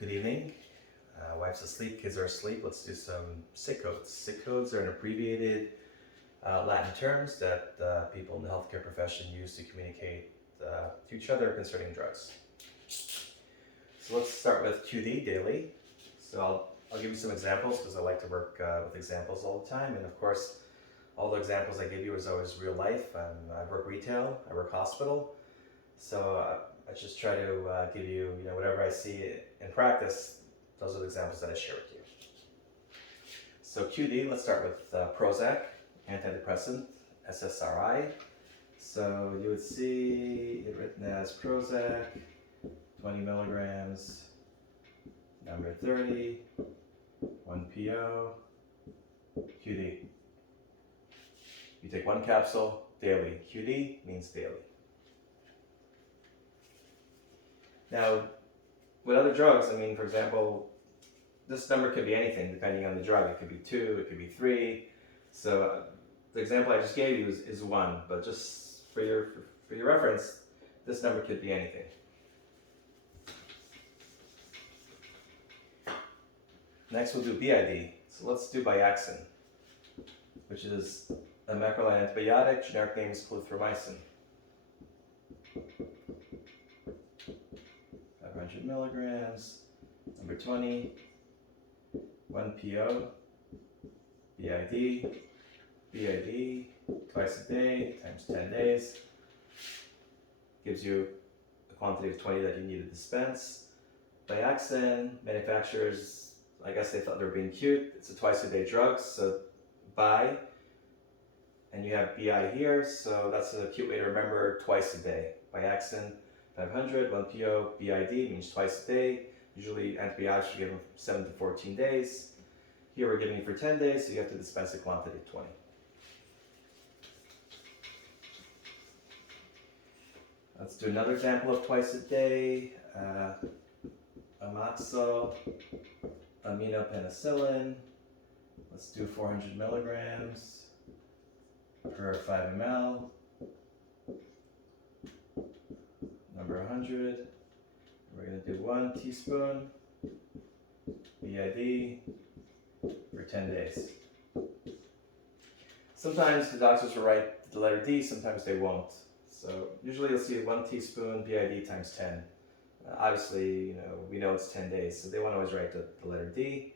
Good evening. Wife's asleep, kids are asleep. Let's do some SIC codes. SIC codes are an abbreviated Latin terms that people in the healthcare profession use to communicate to each other concerning drugs. So let's start with QD, daily. So I'll give you some examples because I like to work with examples all the time. And of course, all the examples I give you is always real life. I work retail, I work hospital. So I just try to give you, whatever I see in practice. Those are the examples that I share with you. So QD, let's start with Prozac, antidepressant, SSRI. So you would see it written as Prozac, 20 milligrams, number 30, 1 PO, QD. You take 1 capsule daily. QD means daily. Now, with other drugs, for example, this number could be anything depending on the drug. It could be 2, it could be 3. So the example I just gave you is 1, but just for your reference, this number could be anything. Next we'll do BID. So let's do Biaxin, which is a macrolide antibiotic. Generic name is clarithromycin. 500 milligrams, number 20, 1 PO, BID, twice a day, times 10 days. Gives you a quantity of 20 that you need to dispense. Biaxin, manufacturers, I guess they thought they were being cute. It's a twice a day drug, so bi, and you have BI here, so that's a cute way to remember twice a day. Biaxin, 500, 1 PO, BID means twice a day. Usually antibiotics are given 7 to 14 days. Here we're giving you for 10 days, so you have to dispense a quantity of 20. Let's do another example of twice a day. Amoxil, aminopenicillin. Let's do 400 milligrams per 5 ml. Number 100. We're going to do 1 teaspoon BID for 10 days. Sometimes the doctors will write the letter D, sometimes they won't. So usually you'll see 1 teaspoon BID times 10. Obviously, we know it's 10 days, so they won't always write the letter D.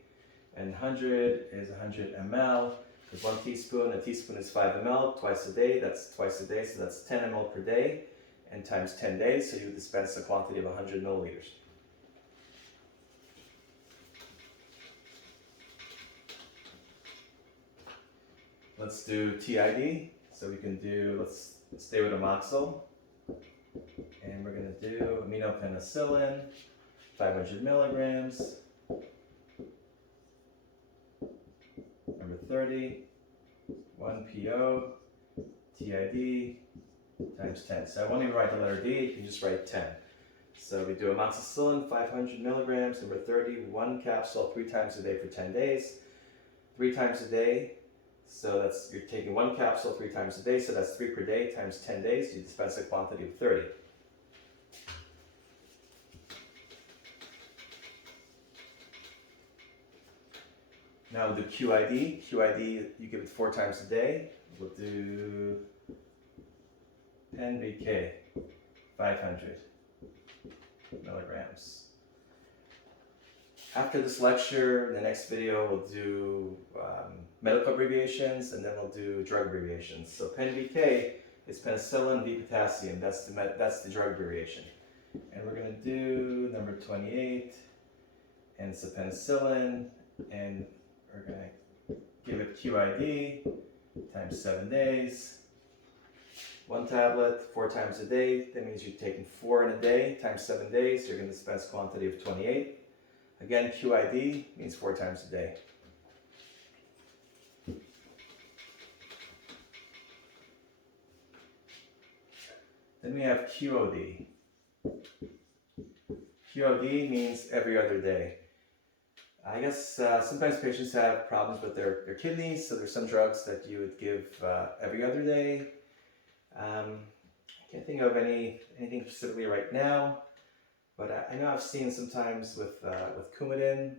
And 100 is 100 ml. Because 1 teaspoon, a teaspoon is 5 ml, twice a day, that's twice a day, so that's 10 ml per day. And times 10 days, so you would dispense a quantity of 100 milliliters. Let's do TID. So we can do, let's stay with Amoxil. And we're going to do aminopenicillin, 500 milligrams. Number 30, 1 PO, TID, times 10. So I won't even write the letter D, you can just write 10. So we do amoxicillin, 500 milligrams, number 30, 1 capsule 3 times a day for 10 days. 3 times a day, so you're taking 1 capsule 3 times a day, so that's 3 per day times 10 days, you dispense a quantity of 30. Now we'll do QID. QID, you give it 4 times a day. We'll do NVK, 500 milligrams. After this lecture, in the next video, we'll do medical abbreviations, and then we'll do drug abbreviations. So PENVK is penicillin V potassium. That's the drug abbreviation. And we're going to do number 28, and it's a penicillin, and we're going to give it QID times 7 days. 1 tablet, 4 times a day. That means you're taking 4 in a day times 7 days. You're going to dispense a quantity of 28. Again, QID means 4 times a day. Then we have QOD. QOD means every other day. I guess sometimes patients have problems with their kidneys, so there's some drugs that you would give every other day. I can't think of anything specifically right now. But I know I've seen sometimes with Coumadin,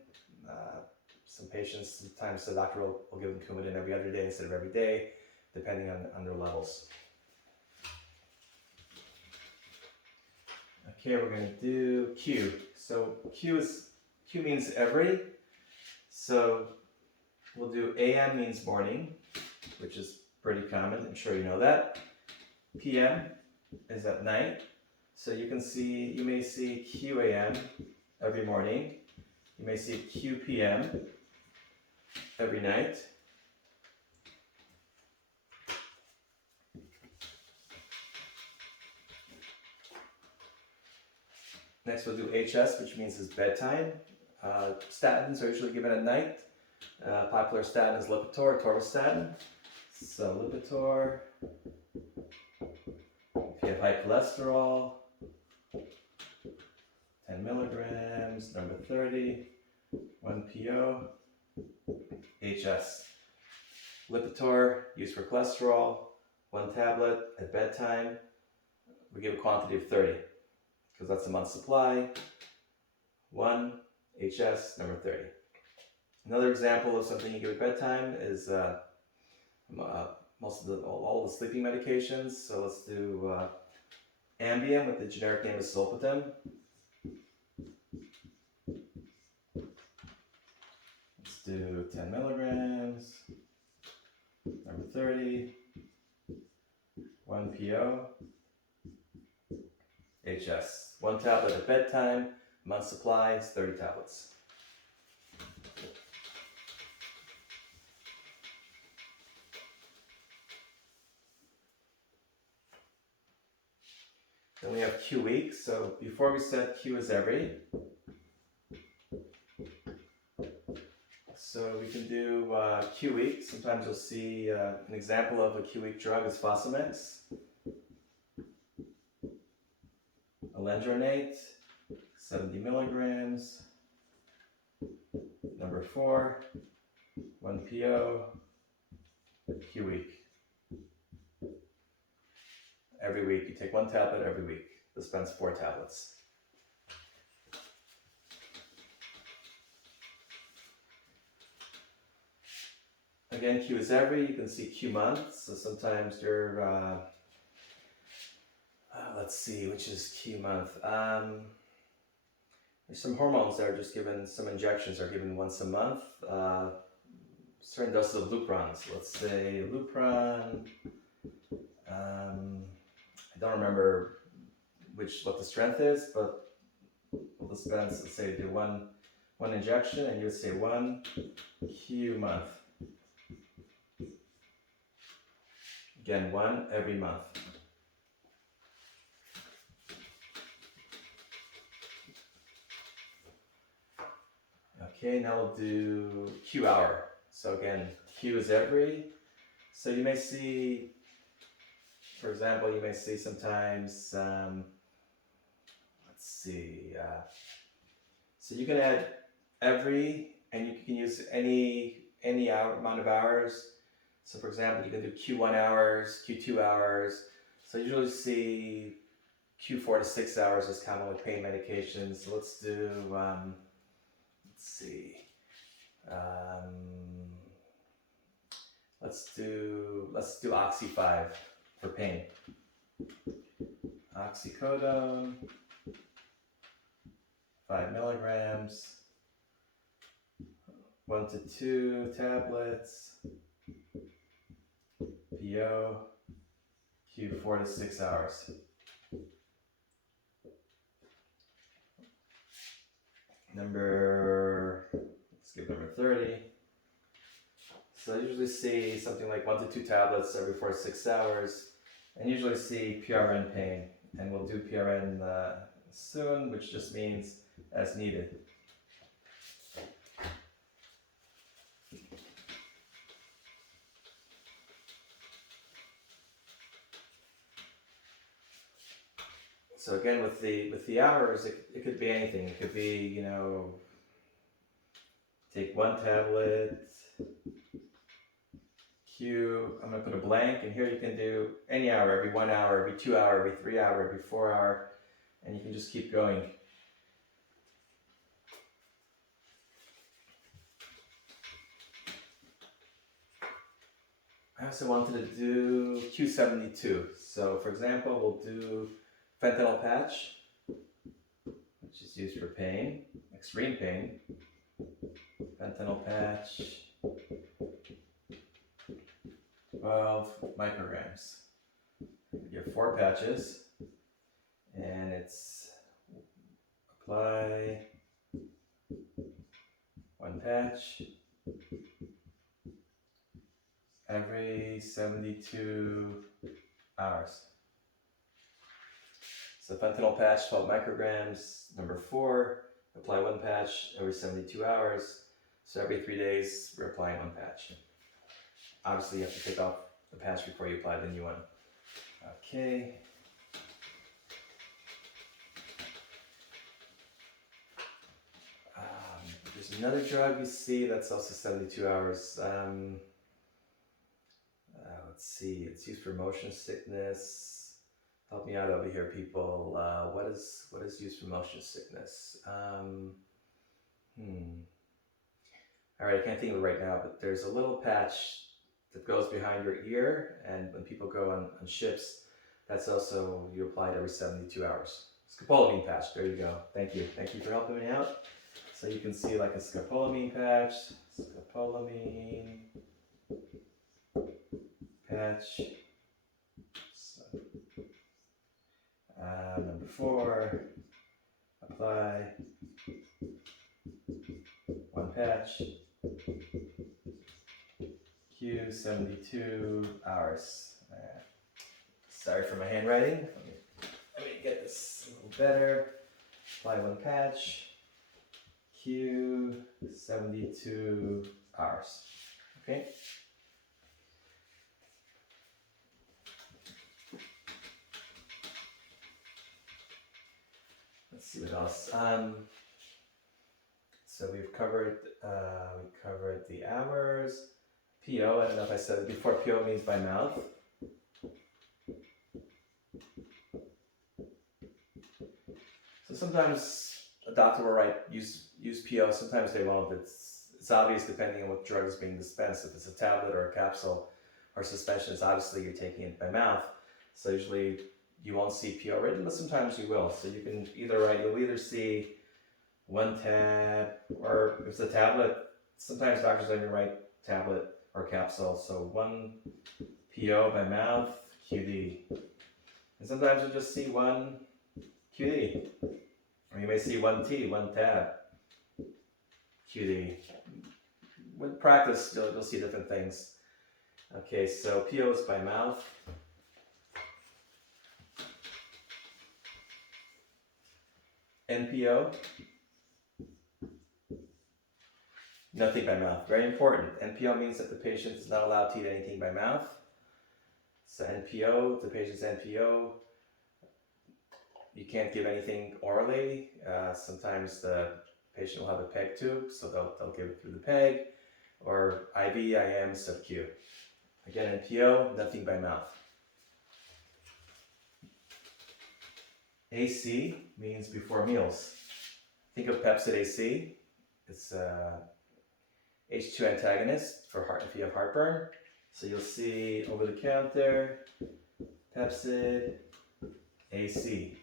uh, some patients, sometimes the doctor will give them Coumadin every other day instead of every day, depending on their levels. Okay, we're going to do Q. So Q means every. So we'll do AM means morning, which is pretty common. I'm sure you know that. PM is at night. So you may see QAM every morning. You may see QPM every night. Next we'll do HS, which means it's bedtime. Statins are usually given at night. Popular statin is Lipitor, atorvastatin. So Lipitor, if you have high cholesterol, 10 milligrams, number 30, 1 PO, HS. Lipitor, used for cholesterol, 1 tablet at bedtime. We give a quantity of 30, because that's a month's supply. 1 HS, number 30. Another example of something you give at bedtime is all the sleeping medications. So let's do Ambien with the generic name of Zolpidem. Let's do 10 milligrams, number 30, 1 PO, HS. 1 tablet at bedtime, month supply is 30 tablets. Then we have Q week. So before we said Q is every. So we can do Q week. Sometimes you'll see an example of a Q week drug is Fosamax. Alendronate, 70 milligrams. Number 4, 1 PO, Q week. Every week, you take 1 tablet every week. Dispense 4 tablets. Again, Q is every. You can see Q month. So sometimes you're, let's see, which is Q month. There's some hormones that are just given, some injections are given once a month. Certain doses of Lupron. So let's say Lupron. I don't remember what the strength is, but we'll dispense, let's say, do one injection, and you would say 1 Q month. Again, 1 every month. Okay, now we'll do Q hour. So again, Q is every. So you may see, for example, you may see sometimes, let's see, so you can add every, and you can use any amount of hours. So for example, you can do Q1 hours, Q2 hours. So you usually see Q4 to 6 hours is common with pain medications. So let's do, let's see, let's do Oxy 5 for pain. Oxycodone, 5 milligrams, 1 to 2 tablets, PO, Q 4 to 6 hours. Let's give number 30. So I usually see something like 1 to 2 tablets every 4 to 6 hours, and usually see PRN pain. And we'll do PRN soon, which just means as needed. So again, with the hours, it could be anything. It could be, take 1 tablet, Q, I'm going to put a blank, and here you can do any hour, every 1 hour, every 2 hour, every 3 hour, every 4 hour, and you can just keep going. I also wanted to do Q72. So for example, we'll do fentanyl patch, which is used for pain, extreme pain. Fentanyl patch, 12 micrograms. You have 4 patches, and it's apply 1 patch every 72 hours. So fentanyl patch, 12 micrograms, number 4, apply 1 patch every 72 hours. So every 3 days, we're applying 1 patch. Obviously, you have to take off the patch before you apply the new one. Okay. There's another drug you see that's also 72 hours. Let's see, it's used for motion sickness. Help me out over here, people. What is used for motion sickness? All right, I can't think of it right now, but there's a little patch that goes behind your ear, and when people go on ships, that's also, you apply it every 72 hours. Scopolamine patch, there you go. Thank you for helping me out. So you can see like a scopolamine patch, So, number 4, apply 1 patch, Q72 hours. Sorry for my handwriting. Let me get this a little better. Apply 1 patch, Q72 hours. Okay. Let's see what else. So we've covered the hours. PO, I don't know if I said it before, PO means by mouth. So sometimes a doctor will write use PO, sometimes they won't. It's obvious depending on what drug is being dispensed. If it's a tablet or a capsule or suspension, it's obviously you're taking it by mouth. So usually you won't see PO written, but sometimes you will. So you can you'll either see 1 tab, or if it's a tablet, sometimes doctors don't even write tablet or capsule. So 1 PO by mouth, QD. And sometimes you'll just see 1 QD. Or you may see 1 T, 1 tab, QD. With practice, you'll see different things. Okay, so PO is by mouth. NPO, nothing by mouth. Very important. NPO means that the patient is not allowed to eat anything by mouth. So NPO, the patient's NPO, you can't give anything orally. Sometimes the patient will have a PEG tube, so they'll give it through the PEG, or IV, IM, sub-Q. Again, NPO, nothing by mouth. AC means before meals. Think of Pepsid AC. It's H2 antagonist for if you have heartburn. So you'll see over the counter, Pepsid AC.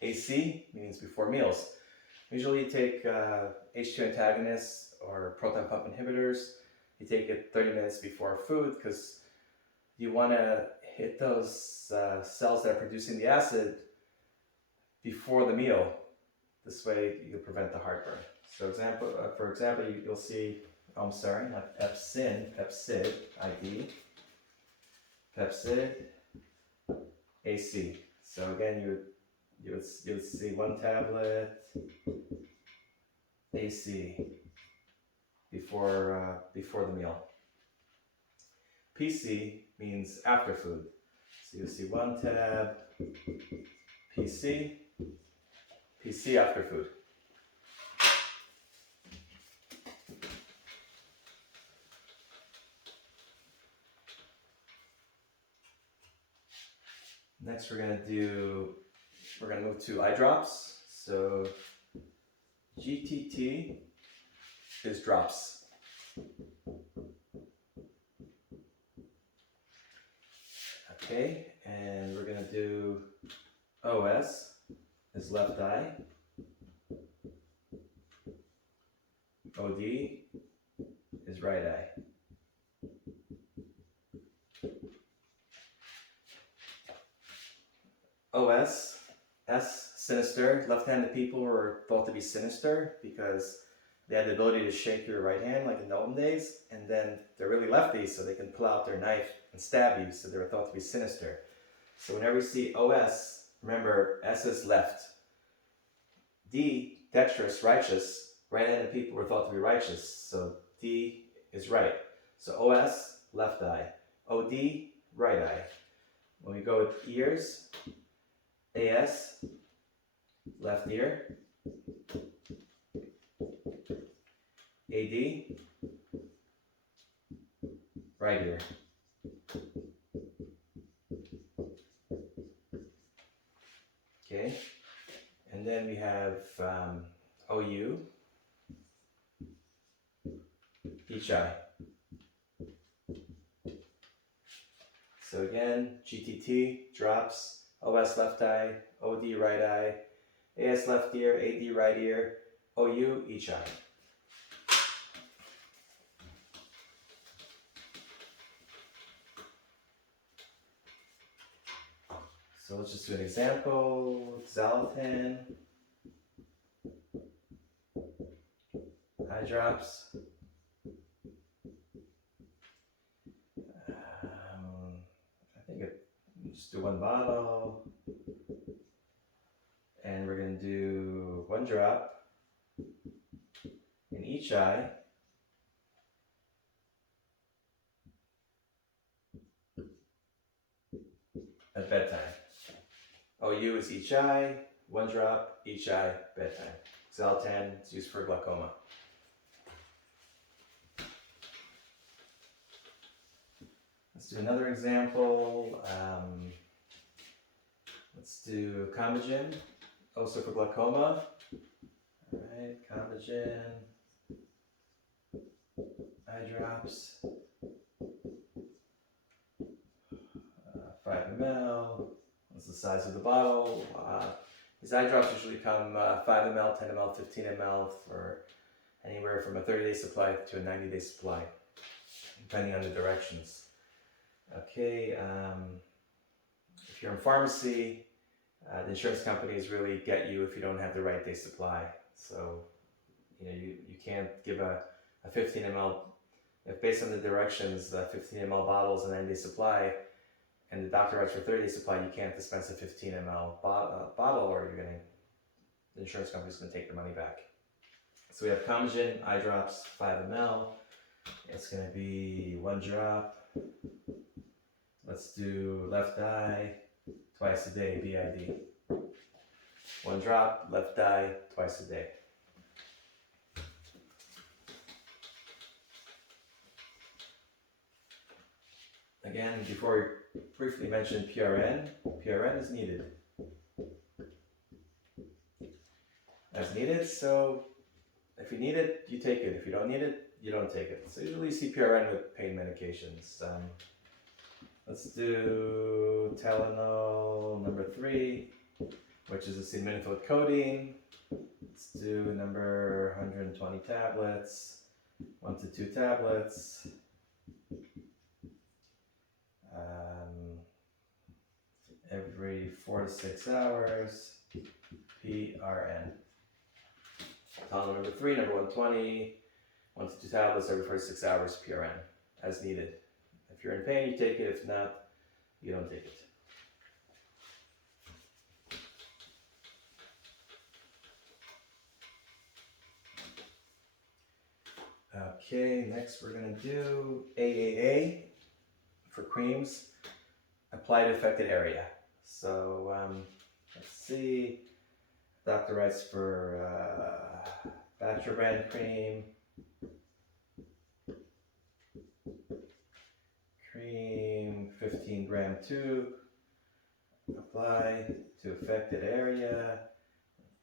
AC means before meals. Usually you take H2 antagonists or proton pump inhibitors. You take it 30 minutes before food because you want to hit those cells that are producing the acid before the meal. This way you can prevent the heartburn. So for example, you'll see, I'm sorry, not Pepsid, ID, Pepsid, AC. So again, you would see 1 tablet, AC, before the meal. PC means after food. So you'll see 1 tab, PC after food. Next we're gonna move to eye drops. So GTT is drops. Okay, and we're gonna do OS is left eye, OD is right eye. OS, S, sinister. Left-handed people were thought to be sinister because they had the ability to shake your right hand like in the olden days, and then they're really lefties, so they can pull out their knife and stab you, so they were thought to be sinister. So whenever you see OS, remember S is left. D, dexterous, righteous. Right-handed people were thought to be righteous, so D is right. So OS, left eye. OD, right eye. When we go with ears, AS, left ear. AD, right ear. Okay, and then we have OU, each eye. So again, GTT, drops, OS left eye, OD right eye, AS left ear, AD right ear, OU each eye. So let's just do an example. Xalatan, eye drops. I think just do one bottle. And we're going to do one drop in each eye. At bedtime. OU is each eye, one drop, each eye, bedtime. Xalatan is used for glaucoma. Let's do another example. Let's do Combogin, also for glaucoma. All right, Combogin, eye drops, 5 ml. What's the size of the bottle? These eye drops usually come 5 ml, 10 ml, 15 ml for anywhere from a 30-day supply to a 90-day supply, depending on the directions. Okay, if you're in pharmacy, the insurance companies really get you if you don't have the right day supply. So, you can't give a 15 ml, if based on the directions, 15 ml bottles and 90-day supply, and the doctor writes for 30-day supply, you can't dispense a 15 ml bottle, or the insurance company's going to take their money back. So we have Combogin, eye drops, 5 ml. It's going to be one drop. Let's do left eye, twice a day, BID. One drop, left eye, twice a day. Again, before we briefly mentioned PRN, PRN is needed. As needed, so if you need it, you take it. If you don't need it, you don't take it. So usually you see PRN with pain medications. Let's do Tylenol number 3, which is acetaminophen codeine. Let's do number 120 tablets, 1 to 2 tablets. Every 4 to 6 hours, PRN. Tylenol number 3, number 120, 1 to 2 tablets every 4 to 6 hours, PRN, as needed. If you're in pain, you take it. If not, you don't take it. Okay, next we're going to do AAA for creams, apply to affected area. So let's see, doctor writes for Bachelor brand cream, 15-gram tube, apply to affected area,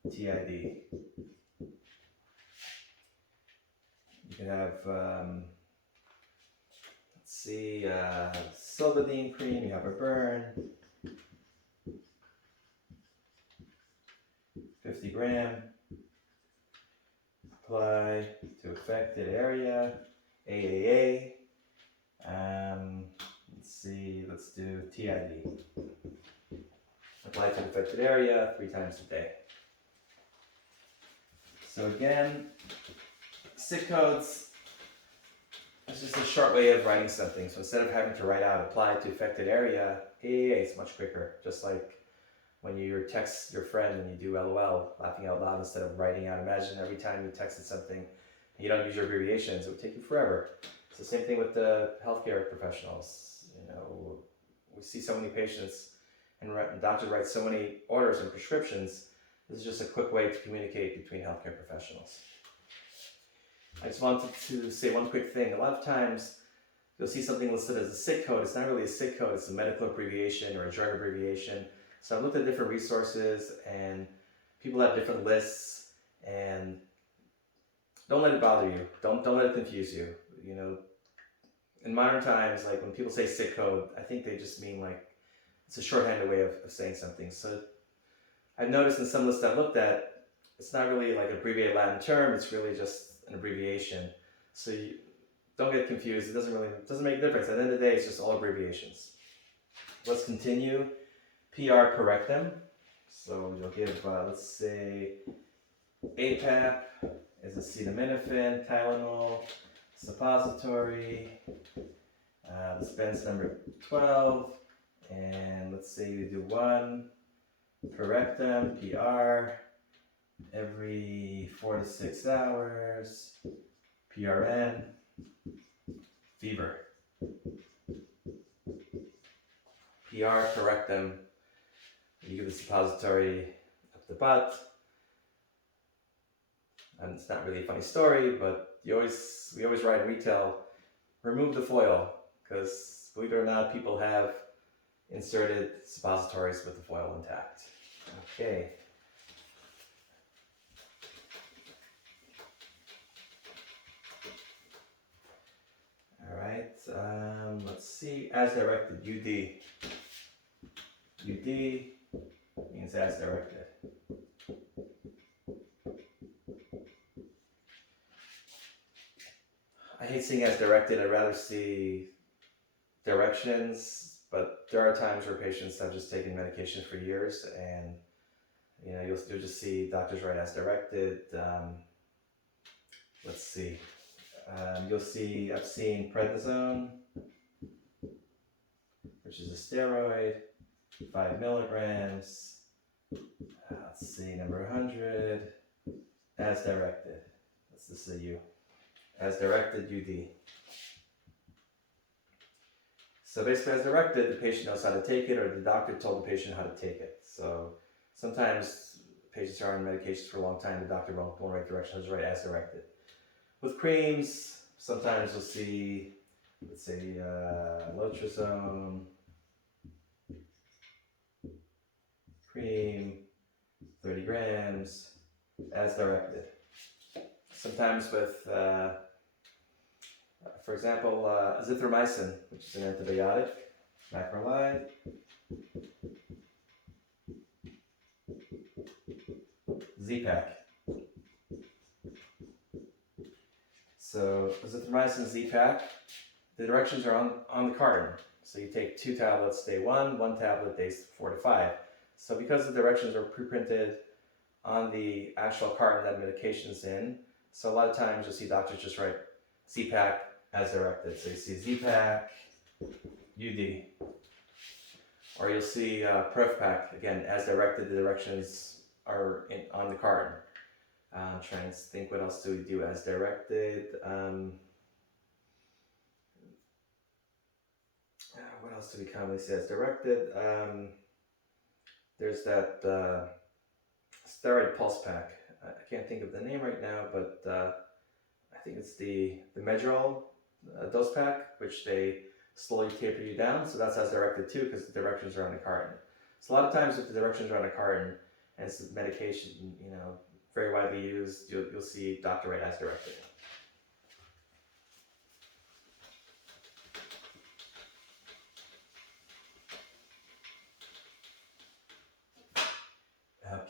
TID. You can have, let's see, Silvadene cream, you have a burn, 50 gram, apply to affected area, AAA. Let's see, let's do TID. Apply to affected area 3 times a day. So again, SIC codes, it's just a short way of writing something. So instead of having to write out apply to affected area, AAA, it's much quicker. Just like when you text your friend and you do LOL, laughing out loud instead of writing out. Imagine every time you texted something and you don't use your abbreviations, it would take you forever. It's the same thing with the healthcare professionals. You know, we see so many patients and doctors write so many orders and prescriptions. This is just a quick way to communicate between healthcare professionals. I just wanted to say one quick thing. A lot of times you'll see something listed as a SIC code. It's not really a SIC code, it's a medical abbreviation or a drug abbreviation. So I've looked at different resources and people have different lists, and don't let it bother you. Don't let it confuse you. You know, in modern times, like when people say SIC code, I think they just mean like it's a shorthanded way of saying something. So I've noticed in some lists I've looked at, it's not really like an abbreviated Latin term, it's really just an abbreviation. So you don't get confused, it doesn't make a difference. At the end of the day, it's just all abbreviations. Let's continue. PR, correct them. So you'll give, let's say, APAP is acetaminophen, Tylenol, suppository, dispense number 12, and let's say you do 1, correct them, PR, every 4 to 6 hours, PRN, fever. PR, correct them. You give the suppository up the butt. And it's not really a funny story, but we always write in retail, remove the foil, because believe it or not, people have inserted suppositories with the foil intact. Okay. All right, let's see, as directed, UD. UD means as directed. I hate seeing as directed. I'd rather see directions, but there are times where patients have just taken medication for years, and you know you'll just see doctors write as directed. Let's see. You'll see. I've seen prednisone, which is a steroid, 5 milligrams. Let's see, number 100, as directed. This is a U. As directed, UD. So basically, as directed, the patient knows how to take it, or the doctor told the patient how to take it. So sometimes patients are on medications for a long time, the doctor won't write directions, write as directed. With creams, sometimes you'll see, let's say, Lotrozone, cream, 30 grams, as directed. Sometimes with, for example, azithromycin, which is an antibiotic, macrolide, Z-Pak. So azithromycin, Z-Pak, the directions are on the carton. So you take 2 tablets day 1, 1 tablet days 4 to 5. So because the directions are pre-printed on the actual carton that medication's in, so a lot of times you'll see doctors just write Z-Pak as directed. So you see Z-Pak, UD. Or you'll see PrevPak, again, as directed, the directions are on the carton. I'm trying to think what else do we do as directed. What else do we commonly say as directed? There's that steroid pulse pack. I can't think of the name right now, but I think it's the Medrol dose pack, which they slowly taper you down. So that's as directed too, because the directions are on the carton. So a lot of times if the directions are on the carton and it's medication, you know, very widely used, you'll see doctor write as directed.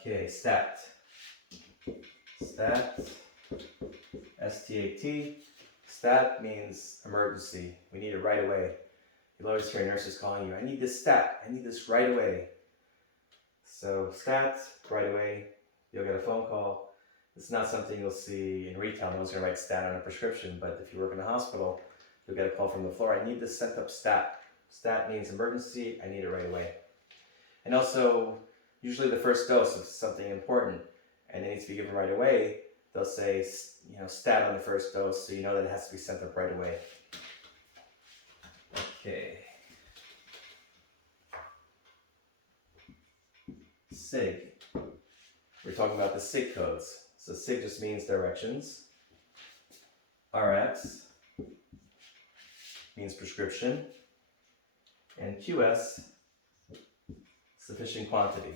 Okay, stat. Stat, S-T-A-T. Stat means emergency. We need it right away. You'll always hear nurses calling you, I need this stat, I need this right away. So stat, right away, you'll get a phone call. It's not something you'll see in retail. No one's going to write stat on a prescription, but if you work in a hospital, you'll get a call from the floor, I need this sent up stat. Stat means emergency, I need it right away. And also, usually the first dose of something important and it needs to be given right away, they'll say, stat on the first dose, so you know that it has to be sent up right away. Okay. SIG. We're talking about the SIG codes. So SIG just means directions. RX means prescription. And QS, sufficient quantity.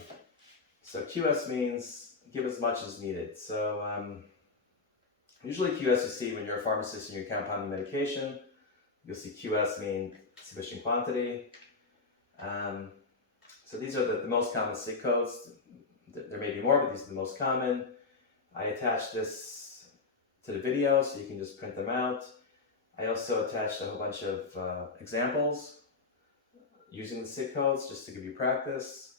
So QS means give as much as needed. So usually QS you see when you're a pharmacist and you're compounding medication. You'll see QS mean sufficient quantity. So these are the most common SIG codes. There may be more, but these are the most common. I attached this to the video so you can just print them out. I also attached a whole bunch of examples using the SIG codes just to give you practice.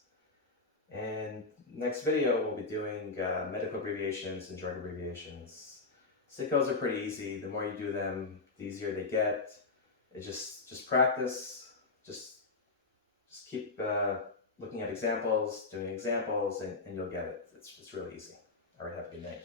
And next video we'll be doing medical abbreviations and drug abbreviations. SIG codes are pretty easy. The more you do them, the easier they get. It just practice. Just keep looking at examples, doing examples, and you'll get it. It's really easy. All right, have a good night.